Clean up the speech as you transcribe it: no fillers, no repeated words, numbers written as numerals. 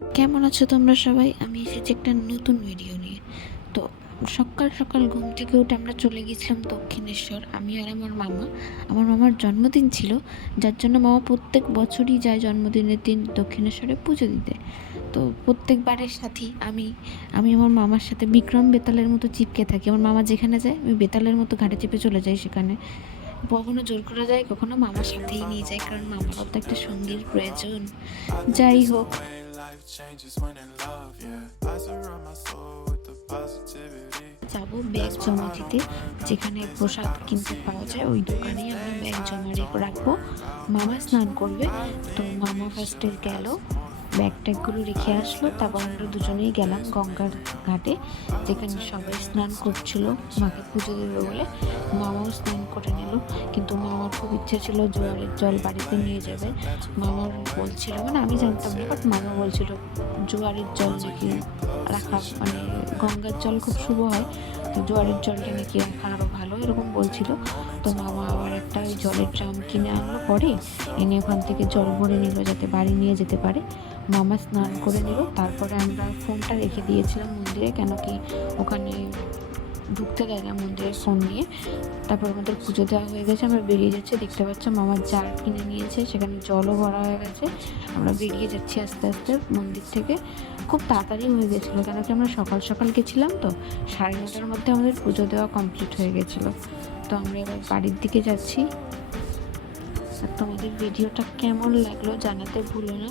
কেমন আছো তোমরা সবাই? আমি এসেছি একটা নতুন ভিডিও নিয়ে। তো সকাল সকাল ঘুম থেকে উঠে আমরা চলে গেছিলাম দক্ষিণেশ্বর, আমি আর আমার মামা। আমার মামার জন্মদিন ছিল, যার জন্য মামা প্রত্যেক বছরই যায় জন্মদিনের দিন দক্ষিণেশ্বরে পুজো দিতে। তো প্রত্যেকবারের সাথেই আমি আমার মামার সাথে বিক্রম বেতালের মতো চিপকে থাকি। আমার মামা যেখানে যায় আমি বেতালের মতো ঘাটে চেপে চলে যাই সেখানে। কখনো জোর করে যায়, কখনো মামার সাথেই নিয়ে যায়, কারণ মামারও তো একটা সঙ্গীর প্রয়োজন। যাই হোক, যাবো ব্যাগ জমা দিতে, যেখানে প্রসাদ কিনতে পাওয়া যায় ওই দোকানেই আমরা ব্যাগ জমা রাখবো। মামা স্নান করবে, তো মামা ফার্স্টে গেল, ব্যাগ ট্যাগগুলো রেখে আসলো। তারপর আমরা দুজনেই গেলাম গঙ্গার ঘাটে, যেখানে সবাই স্নান করছিল মাকে পুজো দেবে বলে। মামাও স্নান করে নিল, কিন্তু মামার খুব ইচ্ছে ছিল জোয়ারের জল বাড়িতে নিয়ে যাবে। মামার বলছিল, মানে আমি জানতাম না, বাট মামা বলছিল জোয়ারের জল নাকি রাখা, মানে গঙ্গার জল খুব শুভ হয়, তো জোয়ারের জলটা নাকি রাখা আরও ভালো, এরকম বলছিল। তো মামা আবার একটা ওই জলের ড্রাম কিনে আনলো, পরে এনে ওখান থেকে জল ভরে নিল যাতে বাড়ি নিয়ে যেতে পারে। মামা স্নান করে নিল, তারপরে আমরা ফোনটা রেখে দিয়েছিলাম মন্দিরে, কেন কি ওখানে ঢুকতে দেয় না মন্দিরে ফোন নিয়ে। তারপর আমাদের পুজো দেওয়া হয়ে গেছে, আমরা বেরিয়ে যাচ্ছি। দেখতে পাচ্ছ মামার জার কিনে নিয়েছে, সেখানে জলও ভরা হয়ে গেছে। আমরা বেরিয়ে যাচ্ছি আস্তে আস্তে মন্দির থেকে। খুব তাড়াতাড়ি হয়ে গেছিলো, কেন কি আমরা সকাল সকাল গেছিলাম, তো 9:30টার মধ্যে আমাদের পুজো দেওয়া কমপ্লিট হয়ে গেছিলো। তো আমরা এবার বাড়ির দিকে যাচ্ছি। আর তোমাদের ভিডিওটা কেমন লাগলো জানাতে ভুলো না।